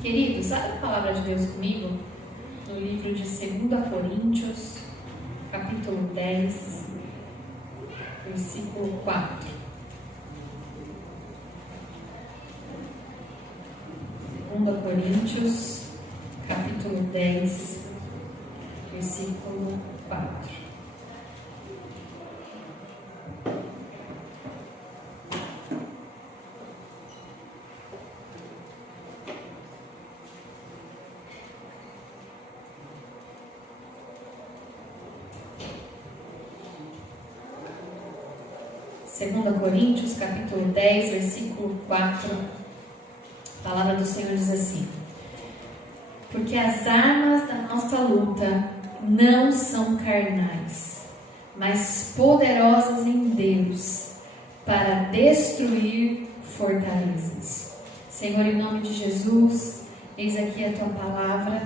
Queridos, abre a palavra de Deus comigo no livro de 2 Coríntios, capítulo 10, versículo 4. 2 Coríntios, capítulo 10, versículo 4. Segunda Coríntios, capítulo 10, versículo 4, a palavra do Senhor diz assim: porque as armas da nossa luta não são carnais, mas poderosas em Deus, para destruir fortalezas. Senhor, em nome de Jesus, eis aqui a Tua palavra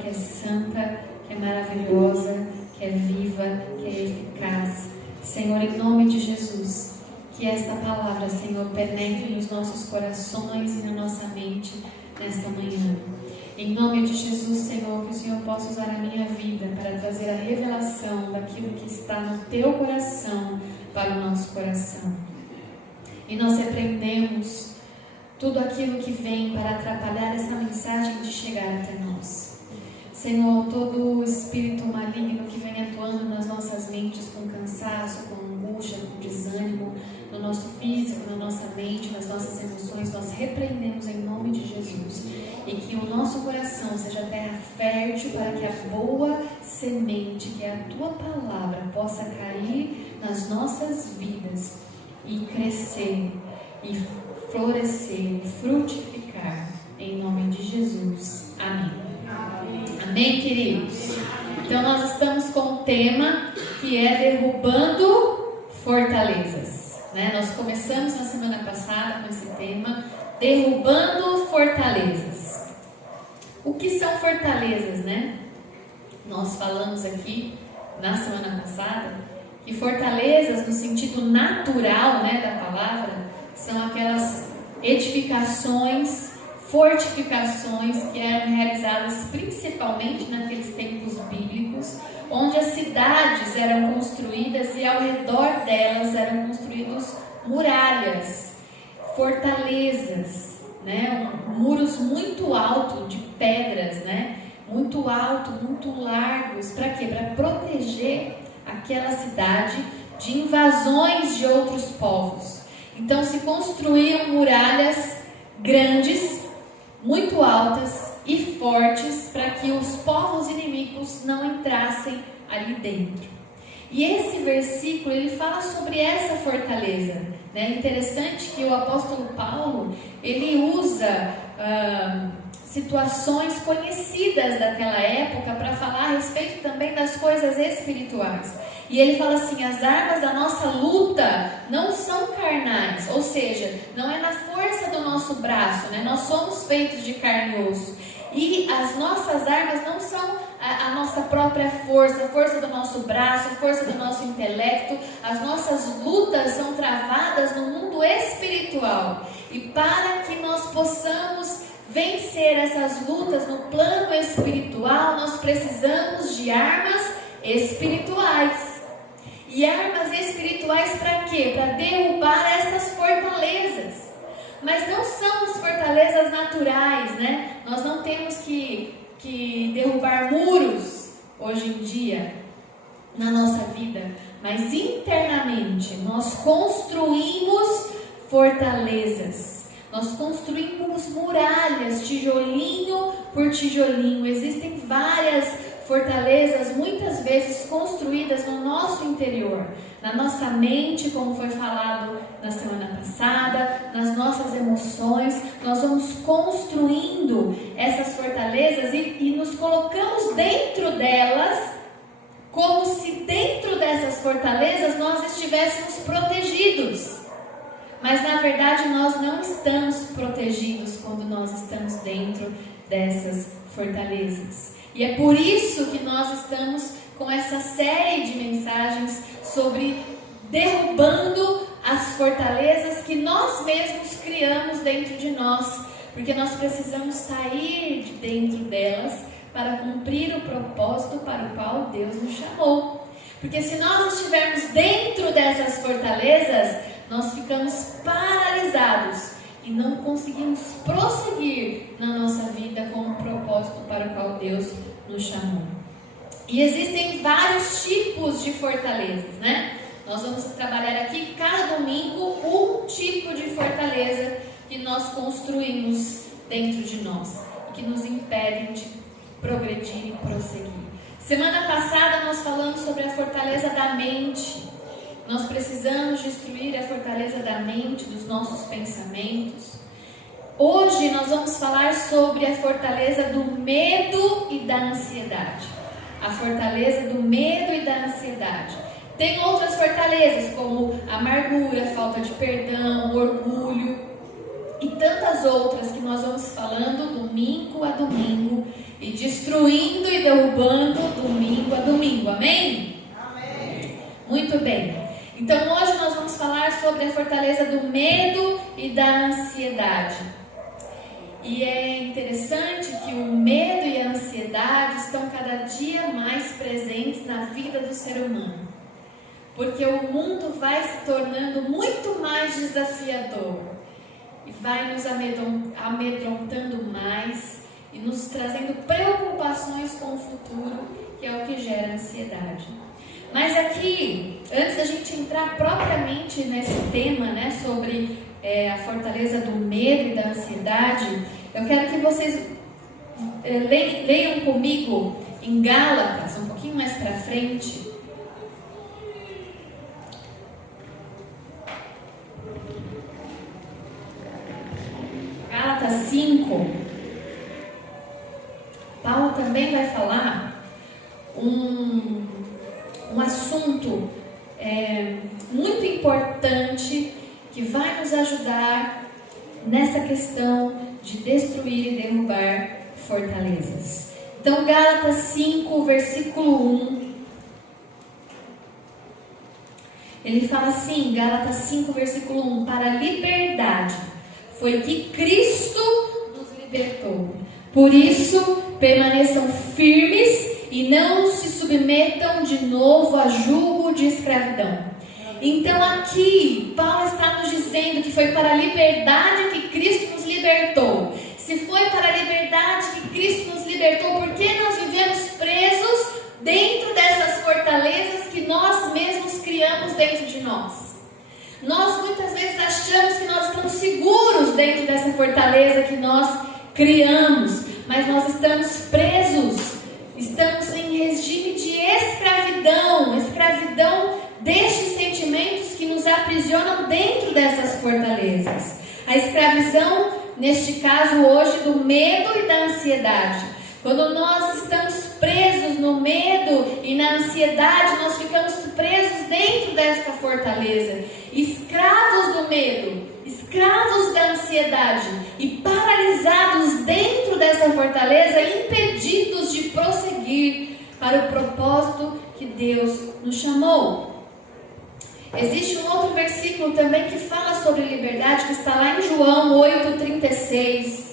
que é santa, que é maravilhosa, que é viva, que é eficaz. Senhor, em nome de Jesus, que esta palavra, Senhor, penetre nos nossos corações e na nossa mente nesta manhã. Em nome de Jesus, Senhor, que o Senhor possa usar a minha vida para trazer a revelação daquilo que está no Teu coração para o nosso coração. E nós repreendemos tudo aquilo que vem para atrapalhar essa mensagem de chegar até nós. Senhor, todo o espírito maligno que vem atuando nas nossas mentes com cansaço, com angústia, com desânimo, no nosso físico, na nossa mente, nas nossas emoções, nós repreendemos em nome de Jesus. E que o nosso coração seja terra fértil para que a boa semente, que é a Tua palavra, possa cair nas nossas vidas e crescer, e florescer, e frutificar. Em nome de Jesus. Amém. Amém, queridos? Então nós estamos com um tema que é derrubando fortalezas, né? Nós começamos na semana passada com esse tema, derrubando fortalezas. O que são fortalezas, né? Nós falamos aqui na semana passada que fortalezas, no sentido natural, né, da palavra, são aquelas edificações, fortificações que eram realizadas principalmente naqueles tempos bíblicos, onde as cidades eram construídas e ao redor delas eram construídos muralhas, fortalezas, né? Muros muito altos de pedras, né? Muito alto, muito largos. Para quê? Para proteger aquela cidade de invasões de outros povos. Então se construíam muralhas grandes, muito altas e fortes, para que os povos inimigos não entrassem ali dentro. E esse versículo, ele fala sobre essa fortaleza, né? Interessante que o apóstolo Paulo, ele usa situações conhecidas daquela época para falar a respeito também das coisas espirituais. E ele fala assim: as armas da nossa luta não são carnais, ou seja, não é na força do nosso braço, né? Nós somos feitos de carne e osso. E as nossas armas não são a nossa própria força, a força do nosso braço, a força do nosso intelecto. As nossas lutas são travadas no mundo espiritual. E para que nós possamos vencer essas lutas no plano espiritual, nós precisamos de armas espirituais. E armas espirituais para quê? Para derrubar essas fortalezas. Mas não são as fortalezas naturais, né? Nós não temos que derrubar muros hoje em dia na nossa vida, mas internamente nós construímos fortalezas. Nós construímos muralhas, tijolinho por tijolinho. Existem várias fortalezas, muitas vezes construídas no nosso interior, na nossa mente, como foi falado na semana passada, nas nossas emoções. Nós vamos construindo essas fortalezas e nos colocamos dentro delas, como se dentro dessas fortalezas nós estivéssemos protegidos. Mas na verdade nós não estamos protegidos quando nós estamos dentro dessas fortalezas. E é por isso que nós estamos com essa série de mensagens sobre derrubando as fortalezas que nós mesmos criamos dentro de nós, porque nós precisamos sair de dentro delas para cumprir o propósito para o qual Deus nos chamou. Porque se nós estivermos dentro dessas fortalezas, nós ficamos paralisados e não conseguimos prosseguir na nossa vida com o propósito para o qual Deus nos chamou. E existem vários tipos de fortalezas, né? Nós vamos trabalhar aqui cada domingo um tipo de fortaleza que nós construímos dentro de nós, que nos impedem de progredir e prosseguir. Semana passada nós falamos sobre a fortaleza da mente. Nós precisamos destruir a fortaleza da mente, dos nossos pensamentos. Hoje nós vamos falar sobre a fortaleza do medo e da ansiedade. A fortaleza do medo e da ansiedade. Tem outras fortalezas como a amargura, a falta de perdão, o orgulho e tantas outras que nós vamos falando domingo a domingo e destruindo e derrubando domingo a domingo. Amém? Amém. Muito bem. Então hoje nós vamos falar sobre a fortaleza do medo e da ansiedade. E é interessante que o medo e a ansiedade estão cada dia mais presentes na vida do ser humano. Porque o mundo vai se tornando muito mais desafiador e vai nos amedrontando mais e nos trazendo preocupações com o futuro, que é o que gera ansiedade. Mas aqui, antes da gente entrar propriamente nesse tema, né, sobre a fortaleza do medo e da ansiedade, eu quero que vocês leiam comigo em Gálatas, um pouquinho mais para frente. Gálatas 5. Paulo também vai falar um assunto muito importante que vai nos ajudar nessa questão de destruir e derrubar fortalezas. Então, Gálatas 5, versículo 1. Ele fala assim, Gálatas 5, versículo 1: para a liberdade foi que Cristo nos libertou. Por isso, permaneçam firmes e não se submetam de novo a jugo de escravidão. Então aqui, Paulo está nos dizendo que foi para a liberdade que Cristo nos libertou. Se foi para a liberdade que Cristo nos libertou, por que nós vivemos presos dentro dessas fortalezas que nós mesmos criamos dentro de nós? Nós muitas vezes achamos que nós estamos seguros dentro dessa fortaleza que nós criamos, mas nós estamos presos, estamos em regime de escravidão destes sentimentos que nos aprisionam dentro dessas fortalezas. A escravidão, neste caso hoje, do medo e da ansiedade. Quando nós estamos presos no medo e na ansiedade, nós ficamos presos dentro desta fortaleza, escravos do medo, escravos da ansiedade e paralisados dentro dessa fortaleza, impedidos de prosseguir para o propósito que Deus nos chamou. Existe um outro versículo também que fala sobre liberdade, que está lá em João 8,36.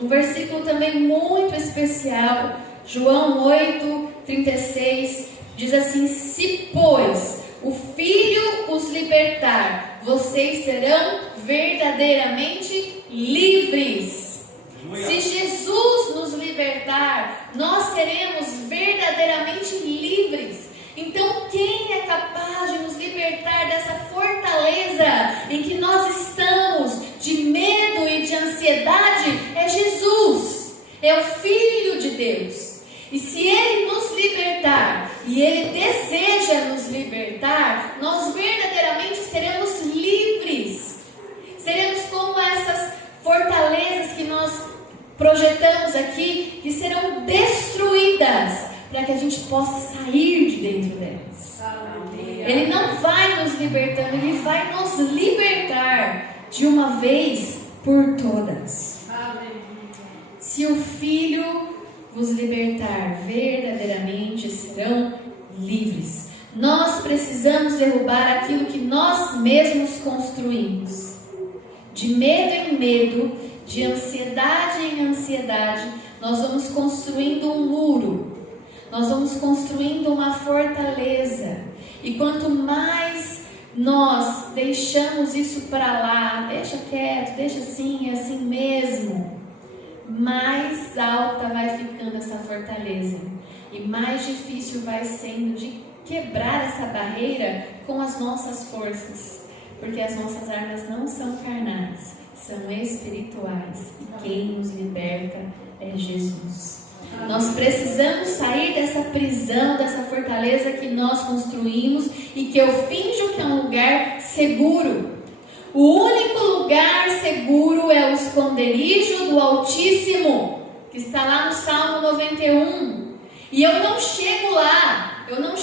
Um versículo também muito especial. João 8,36 diz assim: se, pois, o Filho os libertar, vocês serão verdadeiramente livres. Se Jesus nos libertar, nós seremos verdadeiramente livres. Então, quem é capaz de nos libertar dessa fortaleza em que nós estamos, de medo e de ansiedade? É Jesus, é o Filho de Deus. E se Ele nos libertar, e Ele deseja nos libertar, nós verdadeiramente seremos livres. Seremos como essas fortalezas que nós projetamos aqui, que serão destruídas, para que a gente possa sair de dentro delas. Aleluia. Ele não vai nos libertando, Ele vai nos libertar de uma vez por todas. Aleluia. Se o Filho vos libertar, verdadeiramente serão livres. Nós precisamos derrubar aquilo que nós mesmos construímos. De medo em medo, de ansiedade em ansiedade, nós vamos construindo um muro, nós vamos construindo uma fortaleza. E quanto mais nós deixamos isso para lá, deixa quieto, deixa assim, é assim mesmo, mais alta vai ficando essa fortaleza e mais difícil vai sendo de quebrar essa barreira com as nossas forças, porque as nossas armas não são carnais, são espirituais, e quem nos liberta é Jesus. Nós precisamos sair dessa prisão, dessa fortaleza que nós construímos e que eu finjo que é um lugar seguro. O único lugar seguro é o esconderijo do Altíssimo, que está lá no Salmo 91. E eu não chego lá no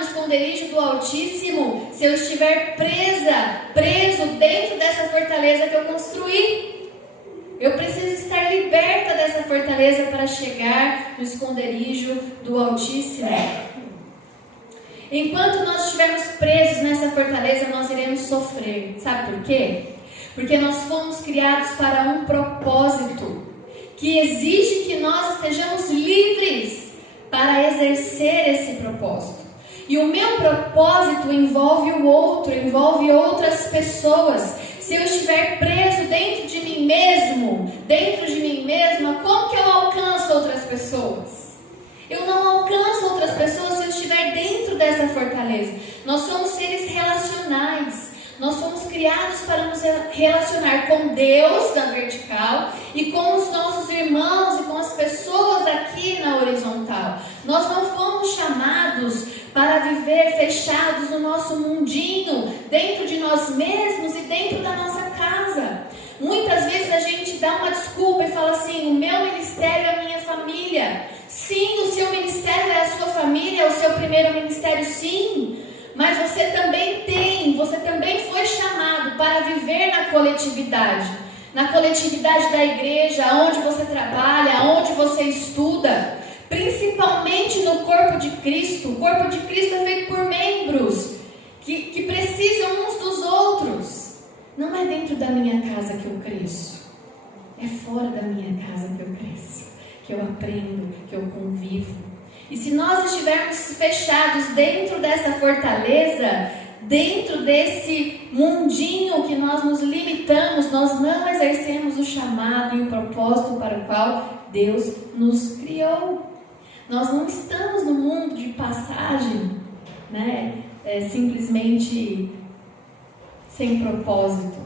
esconderijo do Altíssimo se eu estiver preso dentro dessa fortaleza que eu construí. Eu preciso estar liberta dessa fortaleza para chegar no esconderijo do Altíssimo. Enquanto nós estivermos presos nessa fortaleza, nós iremos sofrer. Sabe por quê? Porque nós fomos criados para um propósito que exige que nós estejamos livres para exercer esse propósito. E o meu propósito envolve o outro, envolve outras pessoas. Se eu estiver preso dentro de mim mesmo, dentro de mim mesma, como que eu alcanço outras pessoas? Eu não alcanço outras pessoas se eu estiver dentro dessa fortaleza. Nós somos seres relacionais. Nós somos criados para nos relacionar com Deus na vertical e com os nossos irmãos e com as pessoas aqui na horizontal. Nós não fomos chamados para viver fechados no nosso mundinho, dentro de nós mesmos e dentro da nossa casa. Muitas vezes a gente dá uma desculpa e fala assim: o meu ministério é a minha família. Sim, o seu ministério é a sua família, é o seu primeiro ministério, sim. Mas você também foi chamado para viver na coletividade da igreja, onde você trabalha, onde você estuda, principalmente no corpo de Cristo. O corpo de Cristo é feito por membros que precisam uns dos outros. Não é dentro da minha casa que eu cresço, é fora da minha casa que eu cresço, que eu aprendo, que eu convivo. E se nós estivermos fechados dentro dessa fortaleza, dentro desse mundinho que nós nos limitamos, nós não exercemos o chamado e o propósito para o qual Deus nos criou. Nós não estamos no mundo de passagem, né? Simplesmente sem propósito.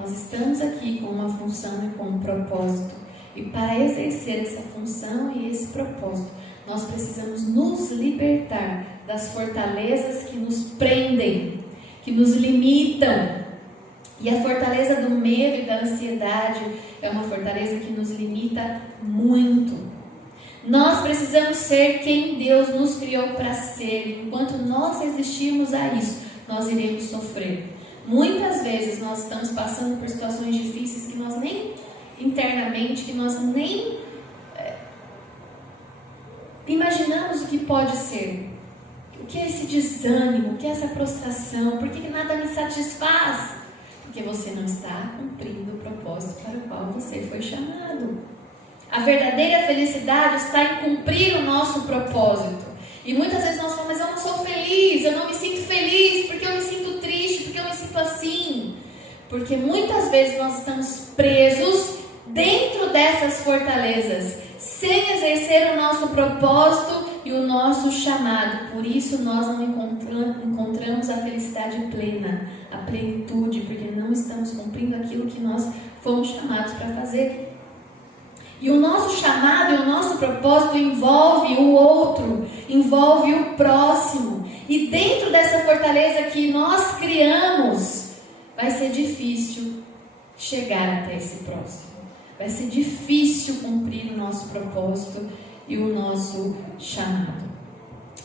Nós estamos aqui com uma função e com um propósito. E para exercer essa função e esse propósito, nós precisamos nos libertar das fortalezas que nos prendem, que nos limitam. E a fortaleza do medo e da ansiedade é uma fortaleza que nos limita muito. Nós precisamos ser quem Deus nos criou para ser. Enquanto nós resistirmos a isso, nós iremos sofrer. Muitas vezes nós estamos passando por situações difíceis que nós nem internamente, que nós nem imaginamos o que pode ser. O que é esse desânimo? O que é essa prostração? Por que nada me satisfaz? Porque você não está cumprindo o propósito para o qual você foi chamado. A verdadeira felicidade está em cumprir o nosso propósito. E muitas vezes nós falamos: mas eu não sou feliz, eu não me sinto feliz, porque eu me sinto triste, porque eu me sinto assim. Porque muitas vezes nós estamos presos dentro dessas fortalezas, sem exercer o nosso propósito e o nosso chamado. Por isso nós não encontramos a felicidade plena, a plenitude, porque não estamos cumprindo aquilo que nós fomos chamados para fazer. E o nosso chamado e o nosso propósito envolve o outro, envolve o próximo. E dentro dessa fortaleza que nós criamos, vai ser difícil chegar até esse próximo. Vai ser difícil cumprir o nosso propósito e o nosso chamado.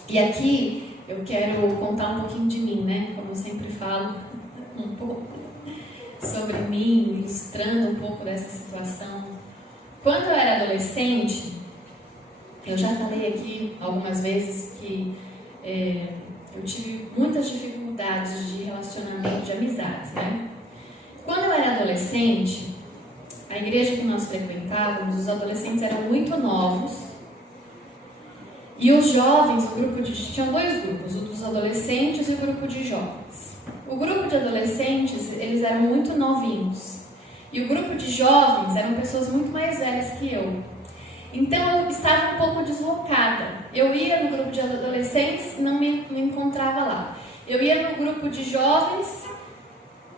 E aqui eu quero contar um pouquinho de mim, né? Como eu sempre falo, um pouco sobre mim, ilustrando um pouco dessa situação. Quando eu era adolescente, eu já falei aqui algumas vezes que eu tive muitas dificuldades de relacionamento, de amizades, né? Quando eu era adolescente, a igreja que nós frequentávamos, os adolescentes eram muito novos. E os jovens, tinham dois grupos, o dos adolescentes e o grupo de jovens. O grupo de adolescentes, eles eram muito novinhos. E o grupo de jovens eram pessoas muito mais velhas que eu. Então eu estava um pouco deslocada. Eu ia no grupo de adolescentes e não me encontrava lá. Eu ia no grupo de jovens,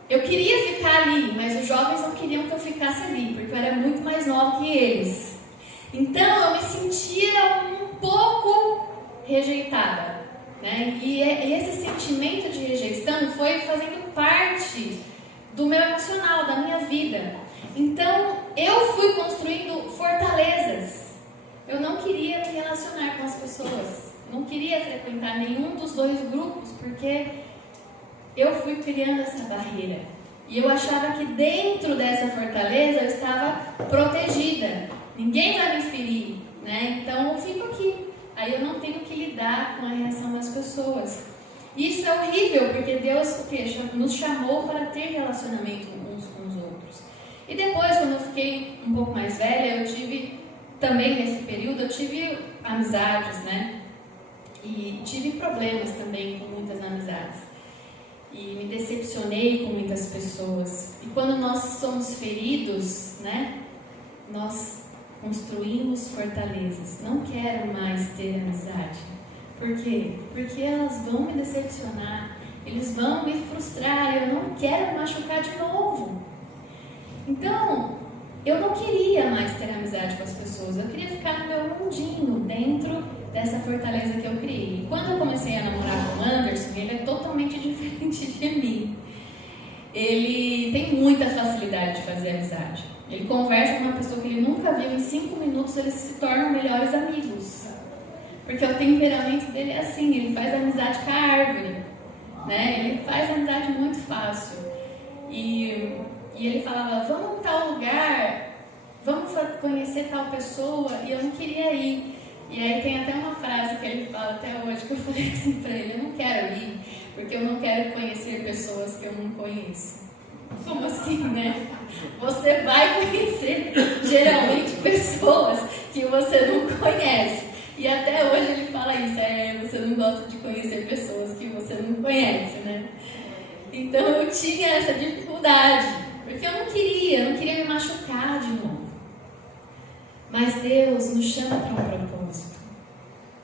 eu queria ficar ali, mas os jovens não queriam que eu ficasse ali, porque eu era muito mais nova que eles. Então eu me sentia um pouco rejeitada, né? E esse sentimento de rejeição foi fazendo parte do meu emocional, da minha vida. Então eu fui construindo fortalezas. Eu não queria me relacionar com as pessoas, não queria frequentar nenhum dos dois grupos, porque eu fui criando essa barreira. E eu achava que dentro dessa fortaleza eu estava protegida. Ninguém vai me ferir, né? Então eu fico aqui. Aí eu não tenho que lidar com a reação das pessoas. Isso é horrível, porque Deus nos chamou para ter relacionamento uns com os outros. E depois, quando eu fiquei um pouco mais velha, eu tive, também nesse período, eu tive amizades, né? E tive problemas também com muitas amizades. E me decepcionei com muitas pessoas. E quando nós somos feridos, né? Nós construímos fortalezas. Não quero mais ter amizade. Por quê? Porque elas vão me decepcionar. Eles vão me frustrar. Eu não quero machucar de novo. Então, eu não queria mais ter amizade com as pessoas. Eu queria ficar no meu mundinho, dentro dessa fortaleza que eu criei. E quando eu comecei a namorar com o Anderson, ele é totalmente diferente de mim. Ele tem muita facilidade de fazer amizade. Ele conversa com uma pessoa que ele nunca viu, em 5 minutos eles se tornam melhores amigos. Porque o temperamento dele é assim, ele faz amizade com a árvore, né? Ele faz amizade muito fácil. E ele falava, vamos para tal lugar, vamos conhecer tal pessoa, e eu não queria ir. E aí tem até uma frase que ele fala até hoje, que eu falei assim para ele, eu não quero ir, porque eu não quero conhecer pessoas que eu não conheço. Como assim, né? Você vai conhecer, geralmente, pessoas que você não conhece. E até hoje ele fala isso, você não gosta de conhecer pessoas que você não conhece, né? Então eu tinha essa dificuldade, porque eu não queria me machucar de novo. Mas Deus nos chama para um propósito.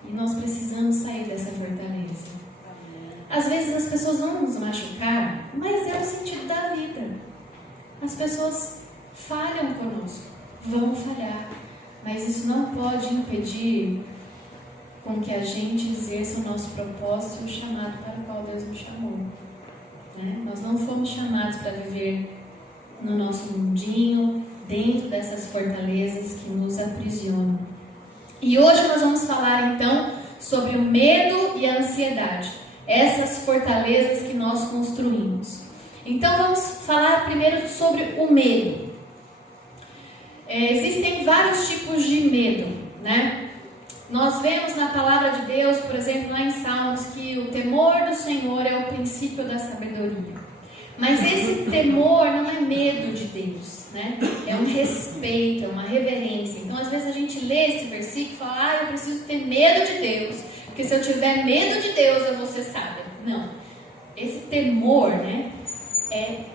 E nós precisamos sair dessa fortaleza. Às vezes as pessoas vão nos machucar, mas é o sentido da vida. As pessoas falham conosco, vão falhar. Mas isso não pode impedir com que a gente exerça o nosso propósito e o chamado para o qual Deus nos chamou. Né? Nós não fomos chamados para viver no nosso mundinho, dentro dessas fortalezas que nos aprisionam. E hoje nós vamos falar então sobre o medo e a ansiedade, essas fortalezas que nós construímos. Então vamos falar primeiro sobre o medo. Existem vários tipos de medo, né? Nós vemos na palavra de Deus, por exemplo, lá em Salmos, que o temor do Senhor é o princípio da sabedoria. Mas esse temor não é medo de Deus, né? É um respeito, é uma reverência. Então, às vezes a gente lê esse versículo e fala, eu preciso ter medo de Deus, porque se eu tiver medo de Deus, eu vou ser sábia. Não. Esse temor, né, é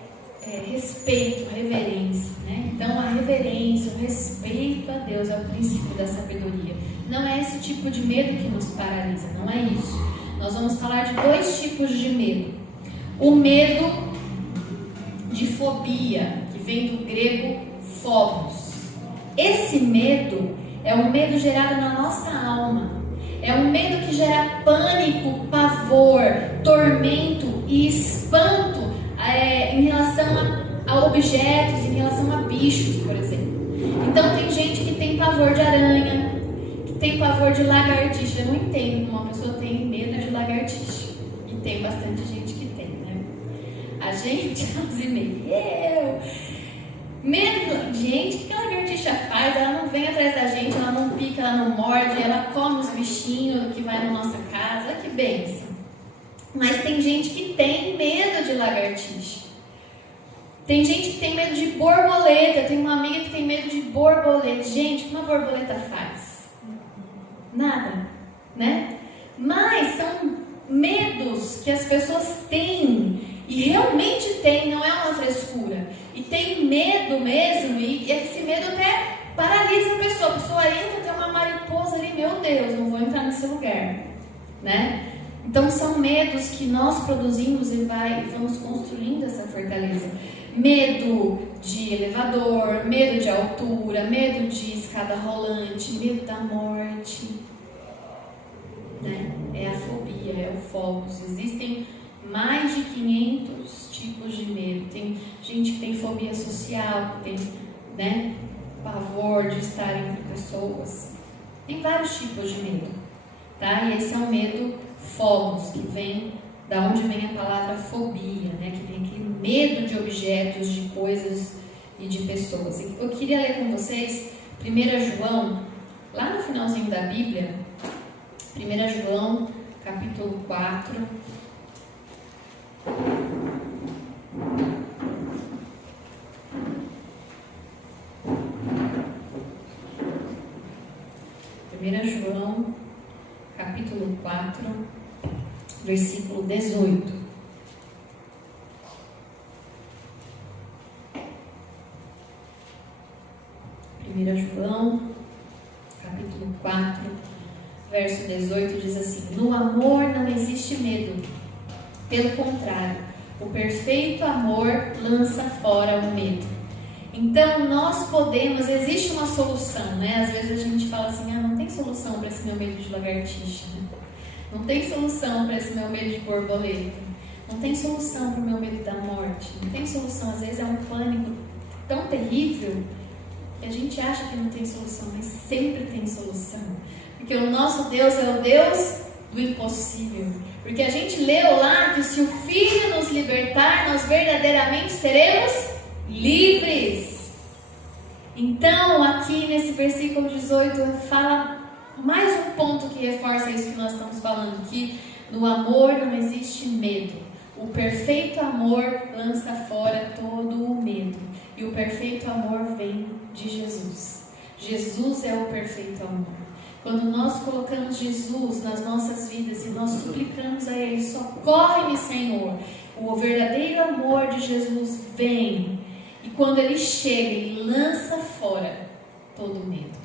respeito, reverência, né? Então, a reverência, o respeito a Deus é o princípio da sabedoria. Não é esse tipo de medo que nos paralisa, não é isso. Nós vamos falar de 2 tipos de medo. O medo de fobia, que vem do grego phobos. Esse medo é um medo gerado na nossa alma. É um medo que gera pânico, pavor, tormento e espanto em relação a objetos, em relação a bichos, por exemplo. Então tem gente que tem pavor de aranha, que tem pavor de lagartixa. Eu não entendo como uma pessoa tem medo de lagartixa. E tem bastante gente que tem, né? A gente, medo, gente, o que a lagartixa faz? Ela não vem atrás da gente, ela não pica, ela não morde, ela come os bichinhos que vai na nossa casa, que bênção. Mas tem gente que tem medo de lagartixa. Tem gente que tem medo de borboleta. Tem uma amiga que tem medo de borboleta. Gente, o que uma borboleta faz? Nada, né? Mas são medos que as pessoas têm. E realmente tem, não é uma frescura. E tem medo mesmo. E esse medo até paralisa a pessoa. A pessoa entra, tem uma mariposa ali. Meu Deus, não vou entrar nesse lugar, né? Então são medos que nós produzimos e vamos construindo essa fortaleza. Medo de elevador, medo de altura, medo de escada rolante, medo da morte, né? É a fobia, é o fobos. Existem mais de 500 tipos de medo. Tem gente que tem fobia social, que tem, né, pavor de estar entre pessoas. Tem vários tipos de medo, tá? E esse é o medo fobos, que vem da onde vem a palavra fobia, né? Que vem aquele medo de objetos, de coisas e de pessoas. Eu queria ler com vocês 1 João, lá no finalzinho da Bíblia, 1 João, capítulo 4. João, capítulo 4, versículo 18. João, capítulo 4, verso 18 diz assim: no amor não existe medo, pelo contrário, o perfeito amor lança fora o medo. Então nós podemos, existe uma solução, né? Às vezes a gente fala assim, não tem solução para esse meu medo de lagartixa, né? Não tem solução para esse meu medo de borboleta, não tem solução para o meu medo da morte, não tem solução. Às vezes é um pânico tão terrível que a gente acha que não tem solução, mas sempre tem solução, porque o nosso Deus é o Deus do impossível. Porque a gente leu lá que se o Filho nos libertar, nós verdadeiramente seremos livres. Então, aqui nesse versículo 18, fala mais um ponto que reforça isso que nós estamos falando, que no amor não existe medo. O perfeito amor lança fora todo o medo. E o perfeito amor vem de Jesus. Jesus é o perfeito amor. Quando nós colocamos Jesus nas nossas vidas e nós suplicamos a Ele, socorre-me, Senhor, o verdadeiro amor de Jesus vem. E quando Ele chega, Ele lança fora todo o medo.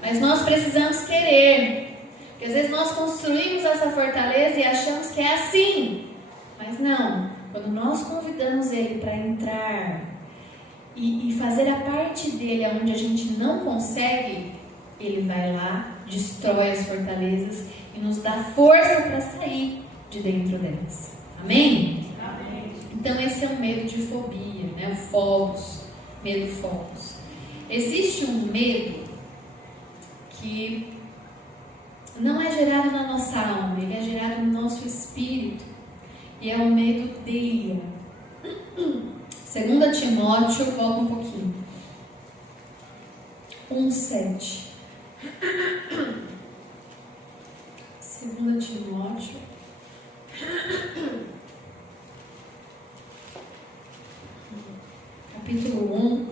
Mas nós precisamos querer. Porque às vezes nós construímos essa fortaleza e achamos que é assim. Mas não. Quando nós convidamos Ele para entrar e fazer a parte dele onde a gente não consegue, Ele vai lá, destrói as fortalezas e nos dá força para sair de dentro delas. Amém? Amém. Então esse é o medo de fobia, né? O fobos, medo fobos. Existe um medo que não é gerado na nossa alma, ele é gerado no nosso espírito, e é o medo dele. 2 Timóteo, volta um pouquinho, 1:7. 2 Timóteo, capítulo 1,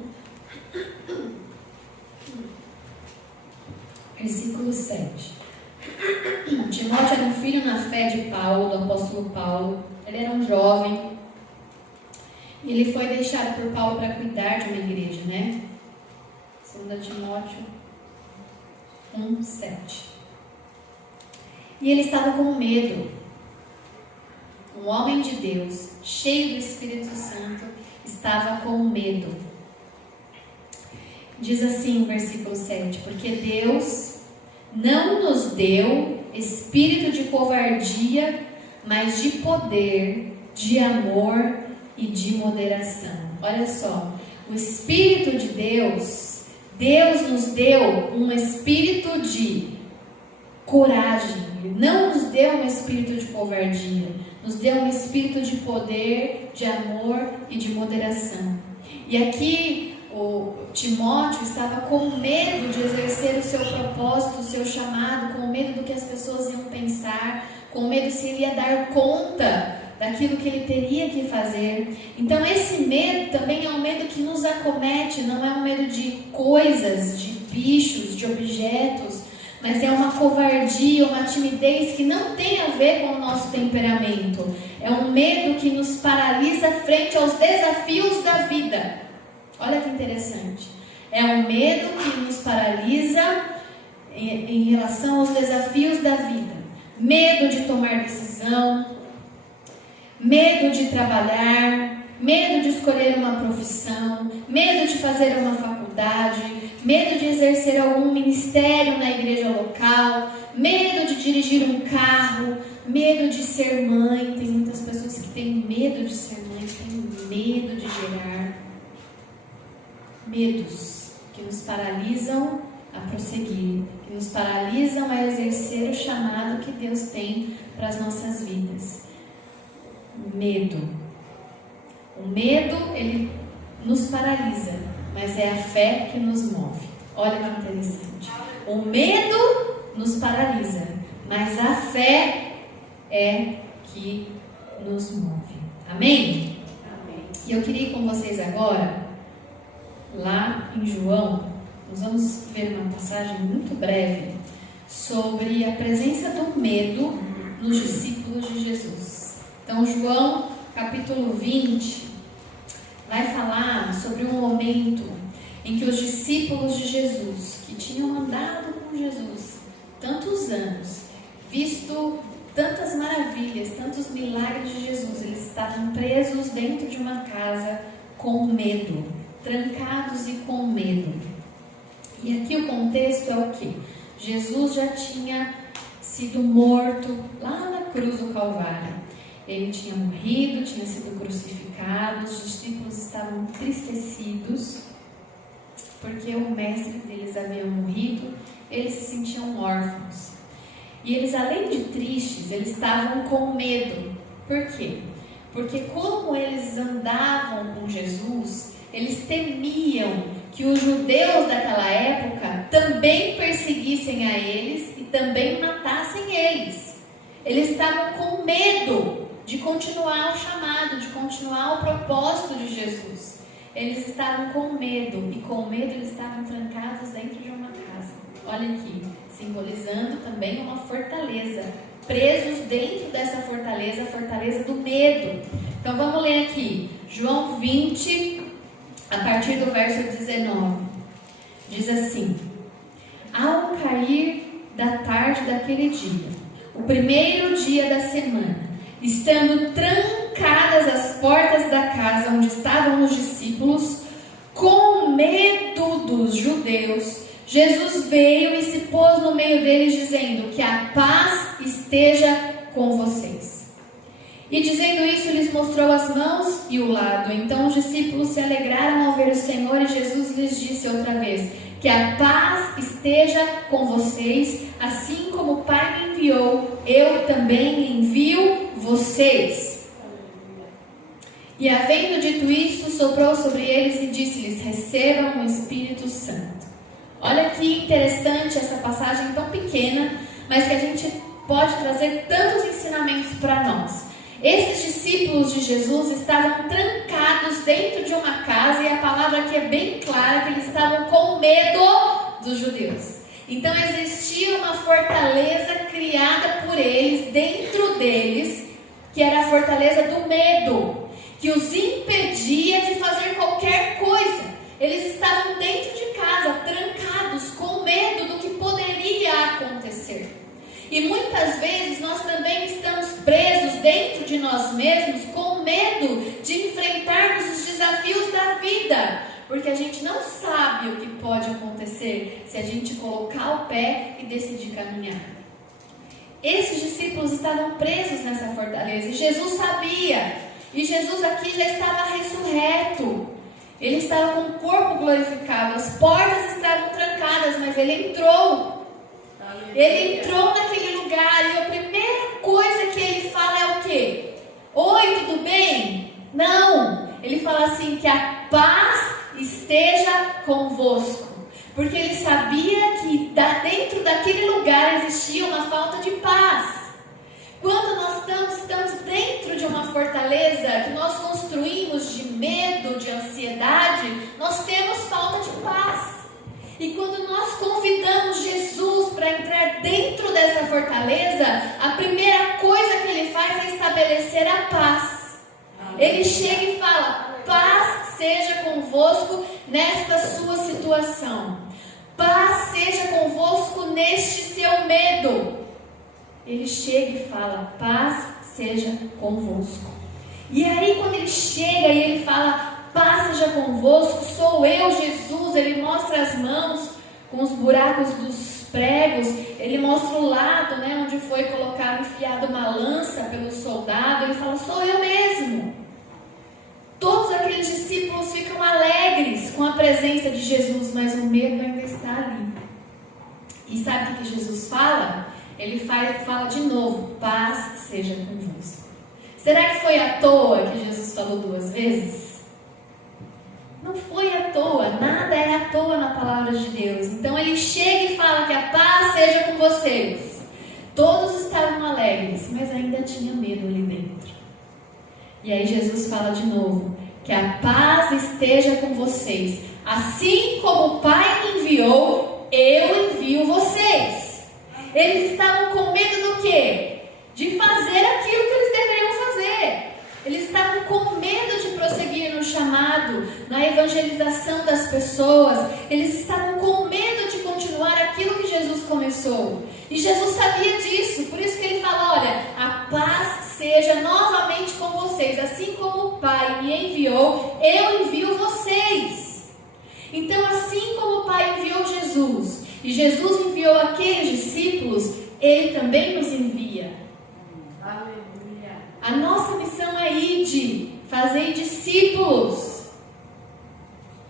versículo 7. Timóteo era um filho na fé de Paulo, do apóstolo Paulo. Ele era um jovem. E ele foi deixado por Paulo para cuidar de uma igreja, né? 2 Timóteo 1:7. E ele estava com medo. Um homem de Deus, cheio do Espírito Santo, estava com medo. Diz assim o versículo 7: porque Deus não nos deu espírito de covardia, mas de poder, de amor e de moderação. Olha só, o Espírito de Deus, Deus nos deu um espírito de coragem. Ele não nos deu um espírito de covardia, nos deu um espírito de poder, de amor e de moderação. E aqui o Timóteo estava com medo de exercer o seu propósito, o seu chamado, com medo do que as pessoas iam pensar, com medo se ele ia dar conta daquilo que ele teria que fazer. Então esse medo também é um medo que nos acomete, não é um medo de coisas, de bichos, de objetos, mas é uma covardia, uma timidez que não tem a ver com o nosso temperamento. É um medo que nos paralisa frente aos desafios da vida. Olha que interessante. É um medo que nos paralisa em relação aos desafios da vida. Medo de tomar decisão, medo de trabalhar, medo de escolher uma profissão, medo de fazer uma faculdade, medo de exercer algum ministério na igreja local, medo de dirigir um carro, medo de ser mãe. Tem muitas pessoas que têm medo de ser mãe, têm medo de gerar. Medos que nos paralisam a prosseguir, que nos paralisam a exercer o chamado que Deus tem para as nossas vidas. Medo. O medo, ele nos paralisa, mas é a fé que nos move. Olha que interessante. O medo nos paralisa, mas a fé é que nos move. Amém? Amém. E eu queria ir com vocês agora, lá em João, nós vamos ver uma passagem muito breve sobre a presença do medo nos discípulos de Jesus. Então, João, capítulo 20, vai falar sobre um momento em que os discípulos de Jesus, que tinham andado com Jesus tantos anos, visto tantas maravilhas, tantos milagres de Jesus, eles estavam presos dentro de uma casa com medo, trancados e com medo. E aqui o contexto é o quê? Jesus já tinha sido morto lá na cruz do Calvário. Ele tinha morrido, tinha sido crucificado, os discípulos estavam entristecidos, porque o mestre deles havia morrido, eles se sentiam órfãos. E eles, além de tristes, eles estavam com medo. Por quê? Porque como eles andavam com Jesus, eles temiam que os judeus daquela época também perseguissem a eles e também matassem eles. Eles estavam com medo de continuar o chamado, de continuar o propósito de Jesus. Eles estavam com medo, e com medo eles estavam trancados dentro de uma casa. Olha aqui, simbolizando também uma fortaleza, presos dentro dessa fortaleza, a fortaleza do medo. Então vamos ler aqui, João 20, a partir do verso 19. Diz assim: ao cair da tarde daquele dia, o primeiro dia da semana, estando trancadas as portas da casa onde estavam os discípulos, com medo dos judeus, Jesus veio e se pôs no meio deles, dizendo: que a paz esteja com vocês. E dizendo isso, lhes mostrou as mãos e o lado. Então os discípulos se alegraram ao ver o Senhor, e Jesus lhes disse outra vez: que a paz esteja com vocês, assim como o Pai me enviou, eu também envio vocês. E havendo dito isso, soprou sobre eles e disse-lhes: recebam o Espírito Santo. Olha que interessante essa passagem tão pequena, mas que a gente pode trazer tantos ensinamentos para nós. Esses discípulos de Jesus estavam trancados dentro de uma casa, e a palavra aqui é bem clara que eles estavam com medo dos judeus. Então existia uma fortaleza criada por eles, dentro deles, que era a fortaleza do medo, que os impedia de fazer qualquer coisa. Eles estavam dentro de casa, trancados, com medo do que poderia acontecer. E muitas vezes nós também estamos presos dentro de nós mesmos, com medo de enfrentarmos os desafios da vida, porque a gente não sabe o que pode acontecer se a gente colocar o pé e decidir caminhar. Esses discípulos estavam presos nessa fortaleza, e Jesus sabia, e Jesus aqui já estava ressurreto. Ele estava com o corpo glorificado, as portas estavam trancadas, mas ele entrou. Ele entrou naquele lugar, e a primeira coisa que ele fala é o quê? Oi, tudo bem? Não, ele fala assim: que a paz esteja convosco. Porque ele sabia que dentro daquele lugar existia uma falta de paz. Quando nós estamos dentro de uma fortaleza, fortaleza que nós construímos de medo, de ansiedade, nós temos falta de paz. E quando nós convidamos Jesus para entrar dentro dessa fortaleza, a primeira coisa que ele faz é estabelecer a paz. Ele chega e fala: paz seja convosco nesta sua situação. Paz seja convosco neste seu medo. Ele chega e fala: paz seja convosco. E aí quando ele chega e ele fala: paz seja convosco, sou eu, Jesus. Ele mostra as mãos com os buracos dos pregos, ele mostra o lado, onde foi colocado, enfiado uma lança pelo soldado. Ele fala: sou eu mesmo. Todos aqueles discípulos ficam alegres com a presença de Jesus, mas o medo ainda está ali. E sabe o que Jesus fala? Ele fala de novo: paz seja convosco. Será que foi à toa que Jesus falou 2 vezes? Não foi à toa, nada é à toa na palavra de Deus. Então ele chega e fala que a paz seja com vocês. Todos estavam alegres, mas ainda tinha medo ali dentro. E aí Jesus fala de novo: que a paz esteja com vocês. Assim como o Pai me enviou, eu envio vocês. Eles estavam com medo do quê? De fazer aquilo que eles deveriam fazer. Eles estavam com medo de prosseguir no chamado, na evangelização das pessoas. Eles estavam com medo de continuar aquilo que Jesus começou. E Jesus sabia disso, por isso que ele fala: olha, a paz seja novamente com vocês. Assim como o Pai me enviou, eu envio vocês. Então, assim como o Pai enviou Jesus, e Jesus enviou aqueles discípulos, ele também nos envia. Aleluia. A nossa missão é ide, fazer discípulos.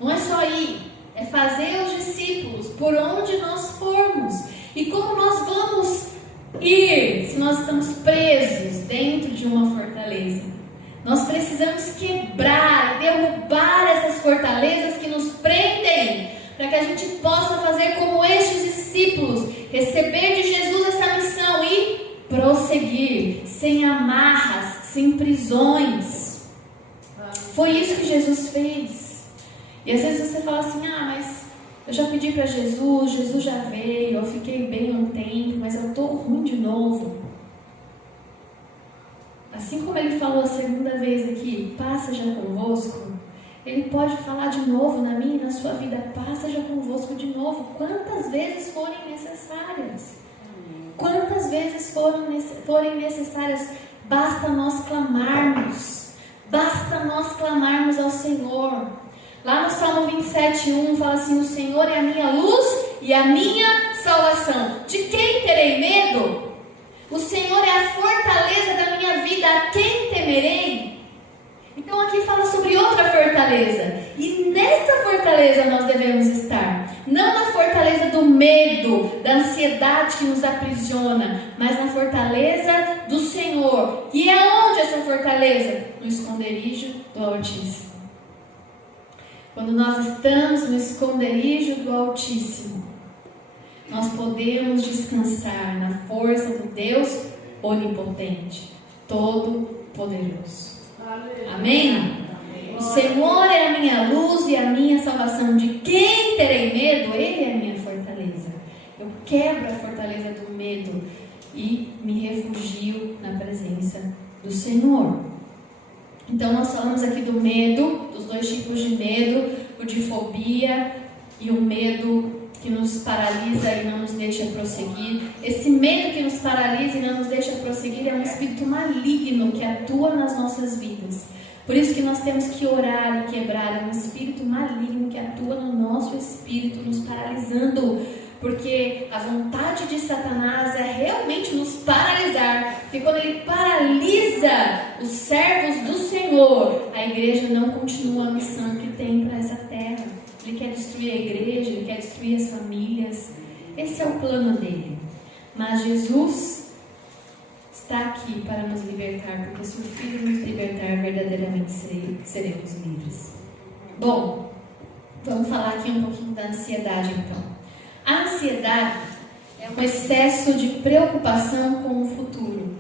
Não é só ir, é fazer os discípulos por onde nós formos. E como nós vamos ir se nós estamos presos dentro de uma fortaleza? Nós precisamos quebrar e derrubar essas fortalezas que nos prendem, para que a gente possa fazer como estes discípulos, receber de Jesus essa missão e prosseguir, sem amarras, sem prisões. Foi isso que Jesus fez. E às vezes você fala assim: mas eu já pedi para Jesus, Jesus já veio, eu fiquei bem um tempo, mas eu estou ruim de novo. Assim como ele falou a segunda vez aqui: paz seja convosco, ele pode falar de novo na minha e na sua vida: paz seja convosco de novo, quantas vezes forem necessárias. Quantas vezes forem necessárias, basta nós clamarmos. Basta nós clamarmos ao Senhor. Lá no Salmo 27:1 fala assim: o Senhor é a minha luz e a minha salvação. De quem terei medo? O Senhor é a fortaleza da minha vida, a quem temerei? Então aqui fala sobre outra fortaleza. E nessa fortaleza nós devemos estar. Não na fortaleza do medo, da ansiedade que nos aprisiona, mas na fortaleza do Senhor. E é onde essa fortaleza? No esconderijo do Altíssimo. Quando nós estamos no esconderijo do Altíssimo, nós podemos descansar na força do Deus onipotente, todo-poderoso. Amém? O Senhor é a minha luz e a minha salvação. De quem terei medo? Ele é a minha fortaleza. Eu quebro a fortaleza do medo e me refugio na presença do Senhor. Então nós falamos aqui do medo, dos 2 tipos de medo: o de fobia e o medo que nos paralisa e não nos deixa prosseguir. Esse medo que nos paralisa e não nos deixa prosseguir é um espírito maligno que atua nas nossas vidas. Por isso que nós temos que orar e quebrar. É um espírito maligno que atua no nosso espírito, nos paralisando. Porque a vontade de Satanás é realmente nos paralisar. Porque quando ele paralisa os servos do Senhor, a igreja não continua a missão que tem para essa terra. Ele quer destruir a igreja, ele quer destruir as famílias. Esse é o plano dele. Mas Jesus está aqui para nos libertar, porque se o Filho nos libertar, verdadeiramente seremos livres. Bom, vamos falar aqui um pouquinho da ansiedade então. A ansiedade é um excesso de preocupação com o futuro.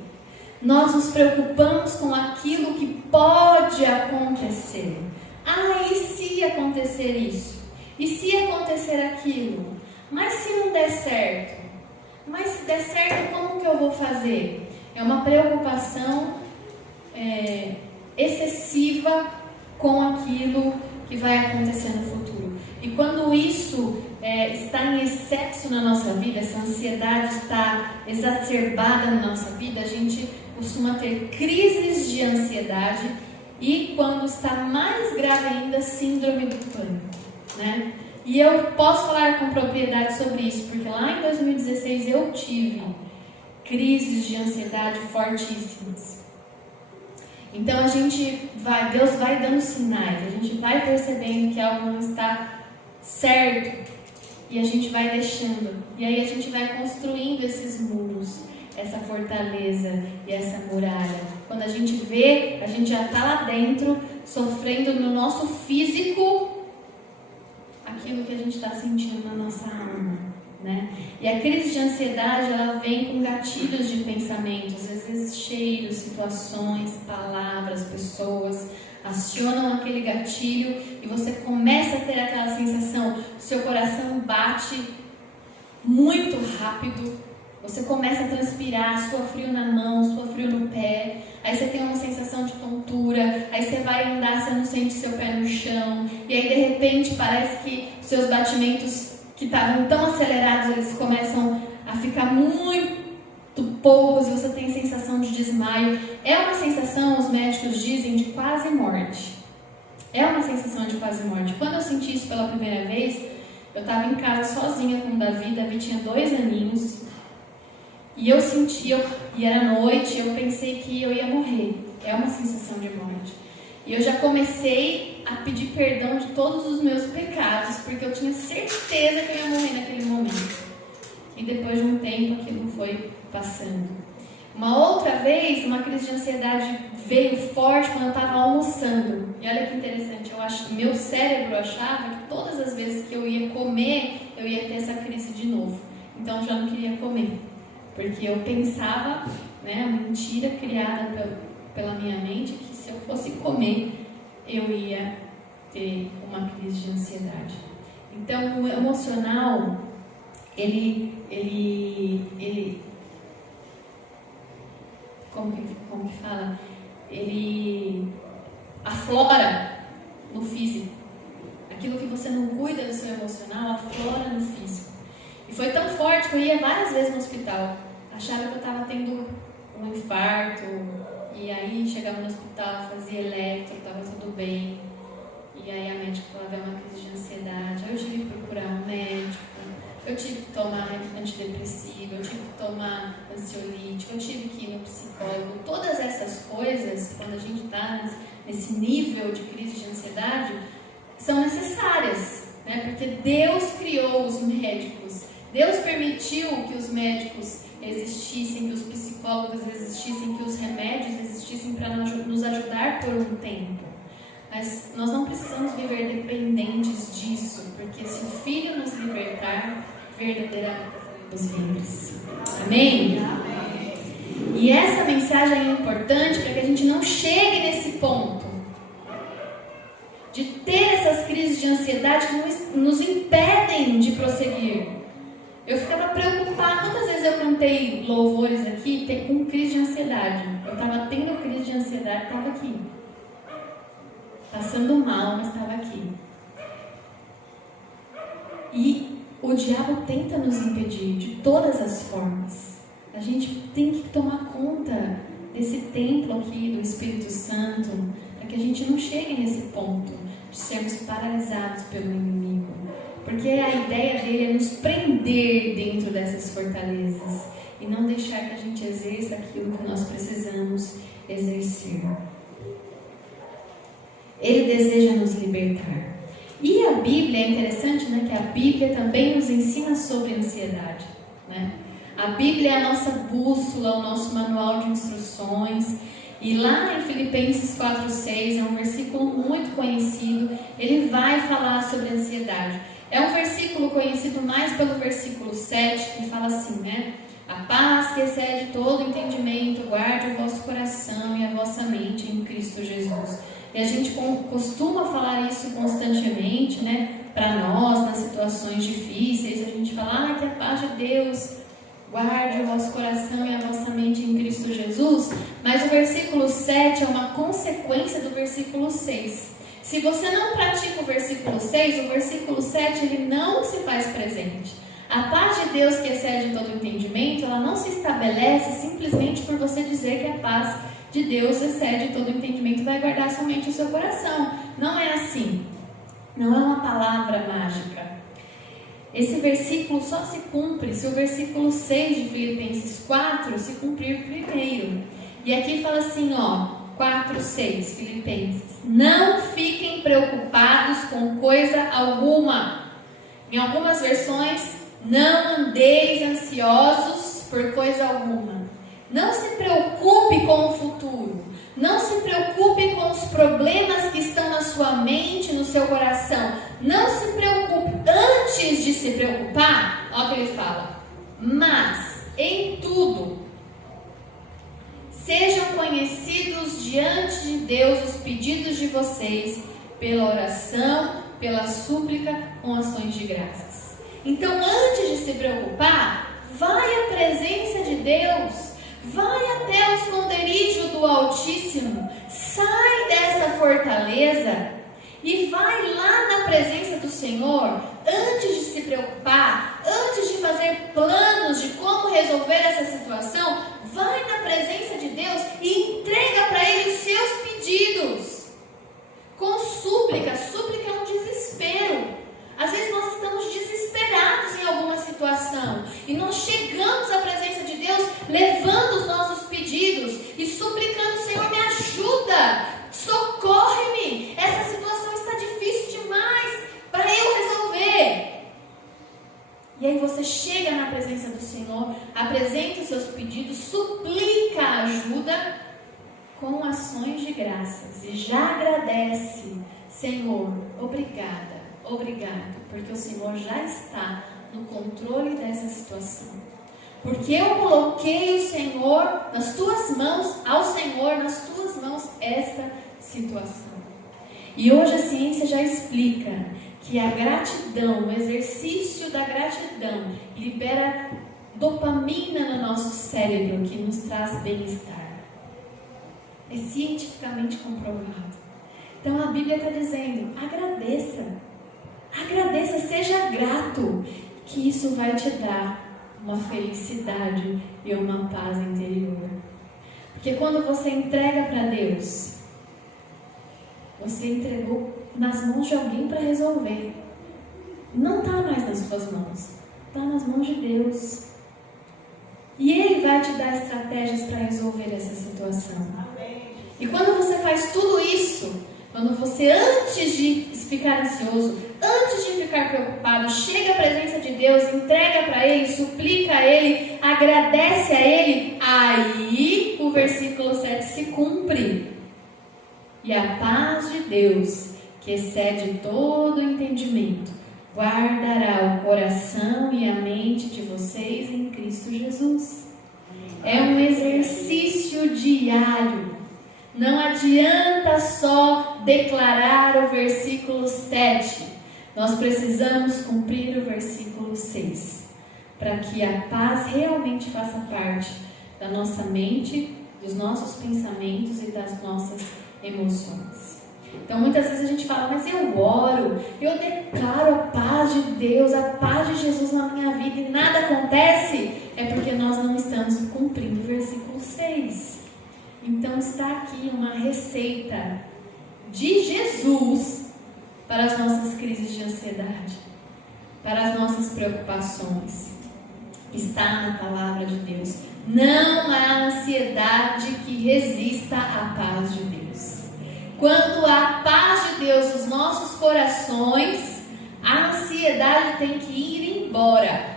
Nós nos preocupamos com aquilo que pode acontecer. E se acontecer isso? E se acontecer aquilo? Mas se não der certo? Mas se der certo, como que eu vou fazer? É uma preocupação excessiva com aquilo que vai acontecer no futuro. E quando isso está em excesso na nossa vida, essa ansiedade está exacerbada na nossa vida, a gente costuma ter crises de ansiedade e, quando está mais grave ainda, síndrome do pânico, né? E eu posso falar com propriedade sobre isso, porque lá em 2016 eu tive crises de ansiedade fortíssimas. Então Deus vai dando sinais, a gente vai percebendo que algo não está certo e a gente vai deixando. E aí a gente vai construindo esses muros, essa fortaleza e essa muralha. Quando a gente vê, a gente já está lá dentro, sofrendo no nosso físico aquilo que a gente está sentindo na nossa alma, né? E a crise de ansiedade, ela vem com gatilhos de pensamentos, às vezes cheiros, situações, palavras, pessoas acionam aquele gatilho e você começa a ter aquela sensação, seu coração bate muito rápido, você começa a transpirar, sua frio na mão, sua frio no pé, aí você tem uma sensação de tontura, aí você vai andar, você não sente seu pé no chão, e aí de repente parece que seus batimentos que estavam tão acelerados, eles começam a ficar muito poucos e você tem sensação de desmaio. É uma sensação, os médicos dizem, de quase morte. É uma sensação de quase morte. Quando eu senti isso pela primeira vez, eu estava em casa sozinha com o Davi tinha 2 aninhos, e eu senti, e era noite, eu pensei que eu ia morrer. É uma sensação de morte. E eu já comecei a pedir perdão de todos os meus pecados, porque eu tinha certeza que eu ia morrer naquele momento. E depois de um tempo aquilo foi passando. Uma outra vez, uma crise de ansiedade veio forte quando eu estava almoçando. E olha que interessante, meu cérebro achava que todas as vezes que eu ia comer, eu ia ter essa crise de novo. Então eu já não queria comer. Porque eu pensava, né, a mentira criada pela minha mente, que se eu fosse comer, eu ia ter uma crise de ansiedade. Então, o emocional, ele como que fala? Ele aflora no físico. Aquilo que você não cuida do seu emocional, aflora no físico. E foi tão forte que eu ia várias vezes no hospital. Achava que eu estava tendo um infarto. E aí chegava no hospital, fazia eletro, estava tudo bem. E aí a médica falava, é uma crise de ansiedade. Aí eu tive que procurar um médico. Eu tive que tomar antidepressivo, eu tive que tomar ansiolítico, eu tive que ir no psicólogo. Todas essas coisas, quando a gente está nesse nível de crise de ansiedade, são necessárias, né? Porque Deus criou os médicos. Deus permitiu que os médicos existissem, que os psicólogos existissem, que os remédios existissem para nos ajudar por um tempo. Mas nós não precisamos viver dependentes disso, porque se o Filho nos libertar, verdadeiramente seremos livres. Amém? Amém? E essa mensagem é importante para que a gente não chegue nesse ponto de ter essas crises de ansiedade que nos impedem de prosseguir. Eu ficava preocupada, quantas vezes eu cantei louvores aqui com crise de ansiedade. Eu estava tendo crise de ansiedade, estava aqui. Passando mal, mas estava aqui. E o diabo tenta nos impedir de todas as formas. A gente tem que tomar conta desse templo aqui do Espírito Santo, para que a gente não chegue nesse ponto de sermos paralisados pelo inimigo. Porque a ideia dele é nos prender dentro dessas fortalezas e não deixar que a gente exerça aquilo que nós precisamos exercer. Ele deseja nos libertar. E a Bíblia, é interessante, né, que a Bíblia também nos ensina sobre ansiedade, né? A Bíblia é a nossa bússola, o nosso manual de instruções. E lá em Filipenses 4:6, é um versículo muito conhecido, ele vai falar sobre ansiedade. É um versículo conhecido mais pelo versículo 7, que fala assim, né? A paz que excede todo entendimento, guarde o vosso coração e a vossa mente em Cristo Jesus. E a gente costuma falar isso constantemente, né? Para nós, nas situações difíceis, a gente fala que a paz de Deus guarde o vosso coração e a vossa mente em Cristo Jesus. Mas o versículo 7 é uma consequência do versículo 6. Se você não pratica o versículo 6, o versículo 7 ele não se faz presente. A paz de Deus que excede todo entendimento, ela não se estabelece simplesmente por você dizer que a paz de Deus excede todo entendimento e vai guardar somente o seu coração. Não é assim. Não é uma palavra mágica. Esse versículo só se cumpre se o versículo 6 de Filipenses 4 se cumprir primeiro. E aqui fala assim, 4:6, Filipenses. Não fiquem preocupados com coisa alguma. Em algumas versões, não andeis ansiosos por coisa alguma. Não se preocupe com o futuro. Não se preocupe com os problemas que estão na sua mente, no seu coração. Não se preocupe. Antes de se preocupar, olha o que ele fala. Mas, em tudo, sejam conhecidos diante de Deus os pedidos de vocês, pela oração, pela súplica, com ações de graças. Então, antes de se preocupar, vai à presença de Deus, vai até o esconderijo do Altíssimo, sai dessa fortaleza e vai lá na presença do Senhor, antes de se preocupar, antes de fazer planos de como resolver essa situação, vai na presença de Deus e entrega para Ele os seus pedidos, com súplica. Súplica é um desespero. Às vezes nós estamos desesperados em alguma situação e nós chegamos à presença de Deus levando os nossos pedidos e suplicando: Senhor, me ajuda, socorre-me, essa situação está difícil demais para eu resolver. E aí você chega na presença do Senhor, apresenta os seus pedidos, suplica ajuda com ações de graças e já agradece: Senhor, obrigada. Obrigado, porque o Senhor já está no controle dessa situação. Porque eu coloquei o Senhor nas tuas mãos, ao Senhor nas tuas mãos esta situação. E hoje a ciência já explica que a gratidão, o exercício da gratidão, libera dopamina no nosso cérebro, que nos traz bem-estar. É cientificamente comprovado. Então a Bíblia está dizendo: agradeça. Agradeça, seja grato, que isso vai te dar uma felicidade e uma paz interior. Porque quando você entrega para Deus, você entregou nas mãos de alguém para resolver. Não está mais nas suas mãos, está nas mãos de Deus. E Ele vai te dar estratégias para resolver essa situação. E quando você faz tudo isso, quando você, antes de ficar ansioso, antes de ficar preocupado, chega à presença de Deus, entrega para Ele, suplica a Ele, agradece a Ele, aí o versículo 7 se cumpre. E a paz de Deus, que excede todo entendimento, guardará o coração e a mente de vocês em Cristo Jesus. É um exercício diário. Não adianta só declarar o versículo 7. Nós precisamos cumprir o versículo 6. Para que a paz realmente faça parte da nossa mente, dos nossos pensamentos e das nossas emoções. Então muitas vezes a gente fala: mas eu oro, eu declaro a paz de Deus, a paz de Jesus na minha vida e nada acontece. É porque nós não estamos cumprindo o versículo 6. Então está aqui uma receita de Jesus para as nossas crises de ansiedade, para as nossas preocupações. Está na palavra de Deus. Não há ansiedade que resista à paz de Deus. Quando há paz de Deus nos nossos corações, a ansiedade tem que ir embora.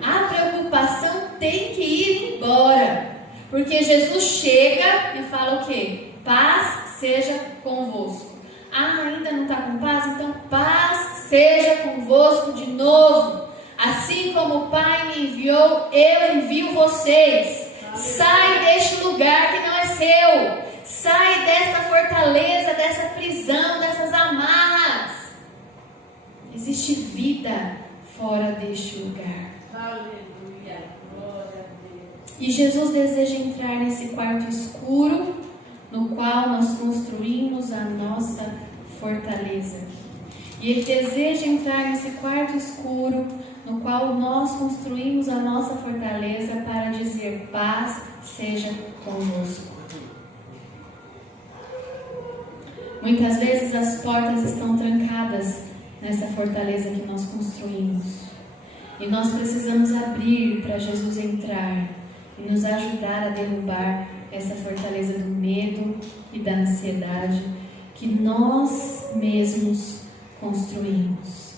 A preocupação tem que ir embora. Porque Jesus chega e fala o quê? Paz seja convosco. Ainda não está com paz? Então paz seja convosco de novo. Assim como o Pai me enviou, eu envio vocês. Sai deste lugar que não é seu. Sai desta fortaleza, dessa prisão, dessas amarras. Existe vida fora deste lugar. Aleluia. Glória a Deus. E Jesus deseja entrar nesse quarto escuro, no qual nós construímos a nossa fortaleza. E Ele deseja entrar nesse quarto escuro, no qual nós construímos a nossa fortaleza, para dizer: paz seja convosco. Muitas vezes as portas estão trancadas nessa fortaleza que nós construímos. E nós precisamos abrir para Jesus entrar e nos ajudar a derrubar essa fortaleza do medo e da ansiedade que nós mesmos construímos.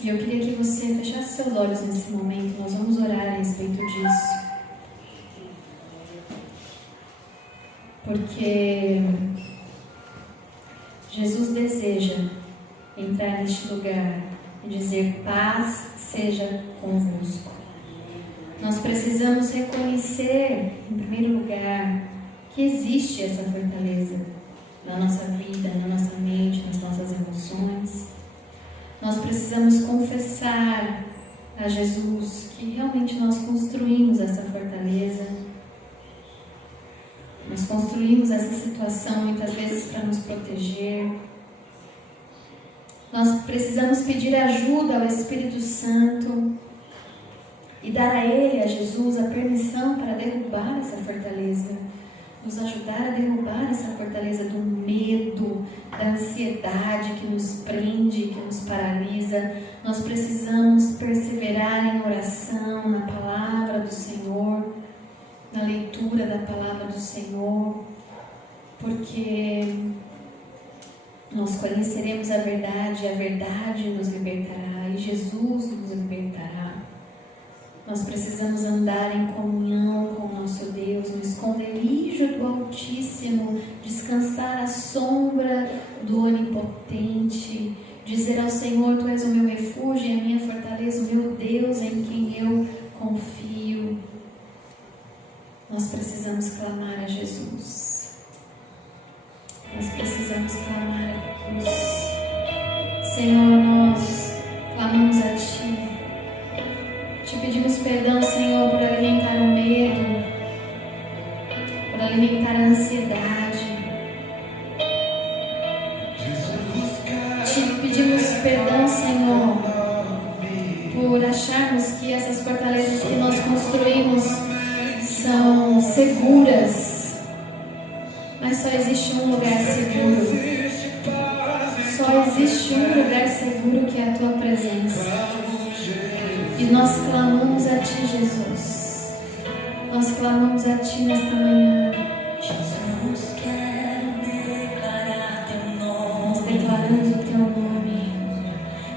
E eu queria que você fechasse seus olhos nesse momento. Nós vamos orar a respeito disso. Porque Jesus deseja entrar neste lugar e dizer: paz seja convosco. Nós precisamos reconhecer, em primeiro lugar, que existe essa fortaleza na nossa vida, na nossa mente, nas nossas emoções. Nós precisamos confessar a Jesus que realmente nós construímos essa fortaleza. Nós construímos essa situação muitas vezes para nos proteger. Nós precisamos pedir ajuda ao Espírito Santo e dar a Ele, a Jesus, a permissão para derrubar essa fortaleza. Nos ajudar a derrubar essa fortaleza do medo, da ansiedade que nos prende, que nos paralisa. Nós precisamos perseverar em oração, na palavra do Senhor, na leitura da palavra do Senhor, porque nós conheceremos a verdade nos libertará e Jesus nos libertará. Nós precisamos andar em comunhão com o nosso Deus, no esconderijo do Altíssimo, descansar à sombra do Onipotente, dizer ao Senhor: Tu és o meu refúgio e a minha fortaleza, o meu Deus em quem eu confio. Nós precisamos clamar a Jesus. Nós precisamos clamar a Deus. Senhor, nós clamamos a Ti. Te pedimos perdão, Senhor, por alimentar o medo, por alimentar a ansiedade. Te pedimos perdão, Senhor, por acharmos que essas fortalezas que nós construímos são seguras, mas só existe um lugar seguro. Só existe um lugar seguro, que é a Tua presença. E nós clamamos a Ti, Jesus. Nós clamamos a Ti nesta manhã. Jesus, quero declarar Teu nome. Nós declaramos o Teu nome.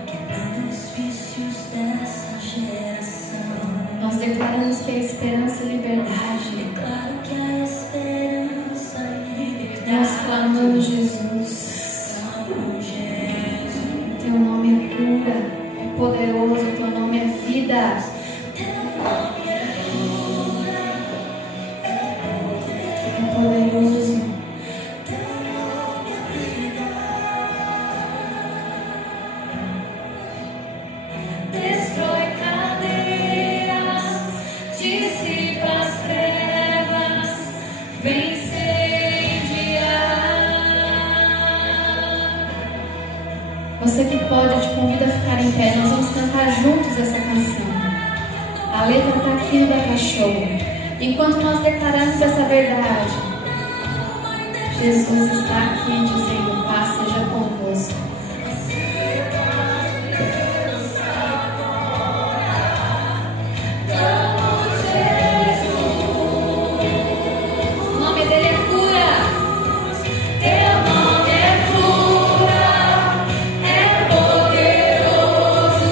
Quebrando os vícios dessa geração. Nós declaramos que a esperança e liberdade. Declaro que a esperança e liberdade. Nós clamamos, Jesus. Teu nome é cura, é poderoso, Teu nome é vida. Teu nome é cura, É poderoso. Teu nome é vida. Destrói cadeias, dissipa as trevas, vem Você que pode, eu te convido a ficar em pé. Nós vamos cantar juntos essa canção. A letra está aqui no Data Show. Enquanto nós declaramos essa verdade, Jesus está aqui dizendo: paz seja convosco. O nome dele é cura. Teu nome é cura, é poderoso,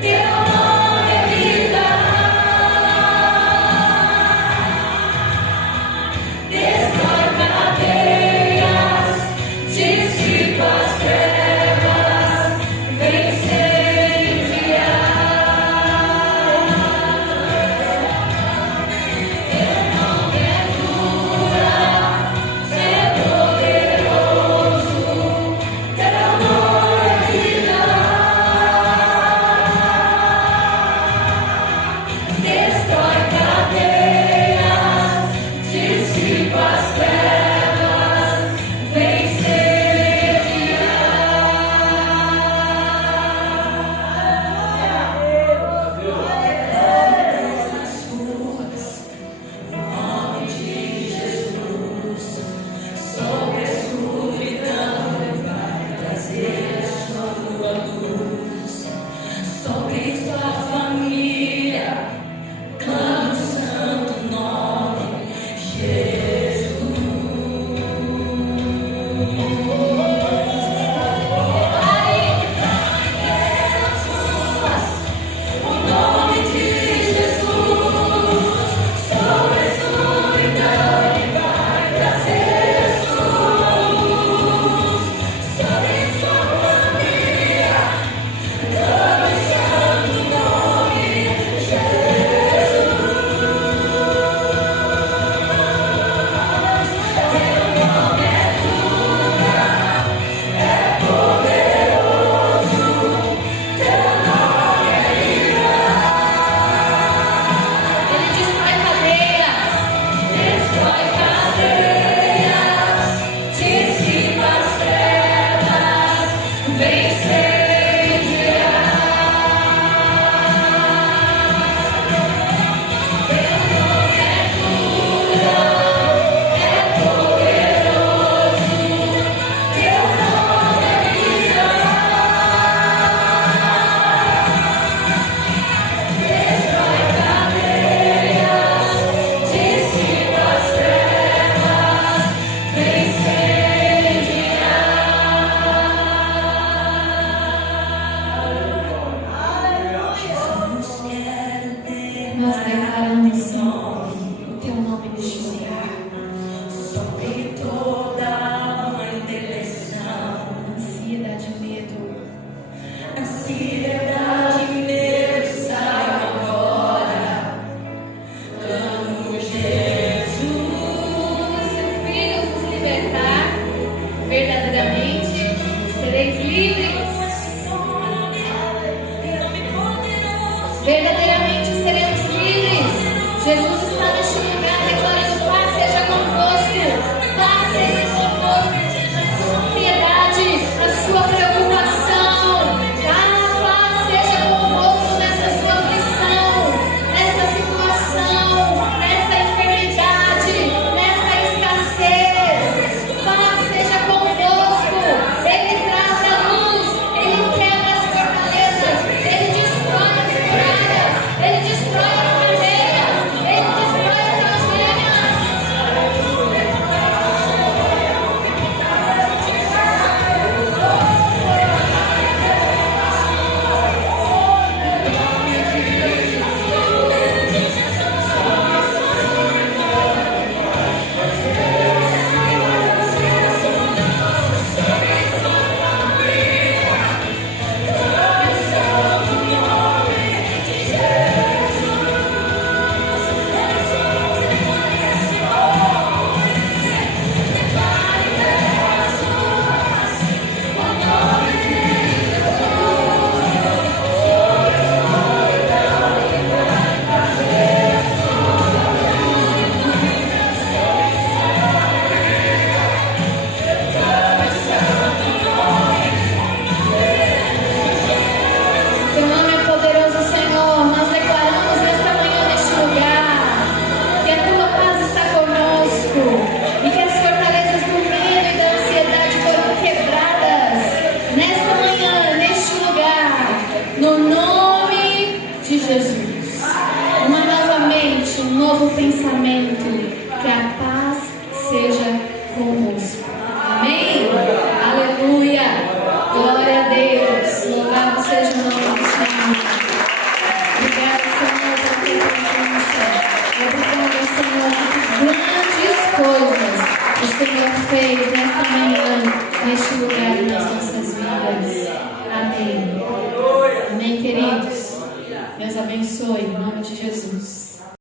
Teu nome é vida. Destrói cadeias, dissipa as trevas. Nós declaramos, Senhor, o teu nome neste lugar. Sobre toda alma e depressão, Ansiedade e medo. ansiedade e medo saiam agora. Clamo Jesus. Quando seu Filho vos libertar, verdadeiramente sereis livres. Verdadeiramente seremos livres. Jesus está neste lugar declarando: paz seja convosco. Paz seja convosco. A sua ansiedade, a sua preocupação. Paz seja convosco nessa sua aflição, nessa situação, nessa enfermidade, nessa escassez. Paz seja convosco. Ele traz a luz, ele quebra as fortalezas, ele destrói as muralhas, ele destrói as cadeias, ele destrói as algemas. Teu nome é poderoso, Senhor. Nós declaramos nesta manhã, neste lugar, que a tua paz está conosco e que as fortalezas do medo e da ansiedade foram quebradas nesta manhã, neste lugar, no nome de Jesus. Uma nova mente, um novo pensamento, que a paz seja convosco. Amém? Aleluia! Glória a Deus! Louvado seja o nome do Senhor. Obrigada, Senhor, pela tua presença. Obrigada, Senhor, por grandes coisas o Senhor fez nesta manhã, neste lugar e nas nossas vidas. Amém. Amém, queridos. Deus abençoe, em nome de Jesus.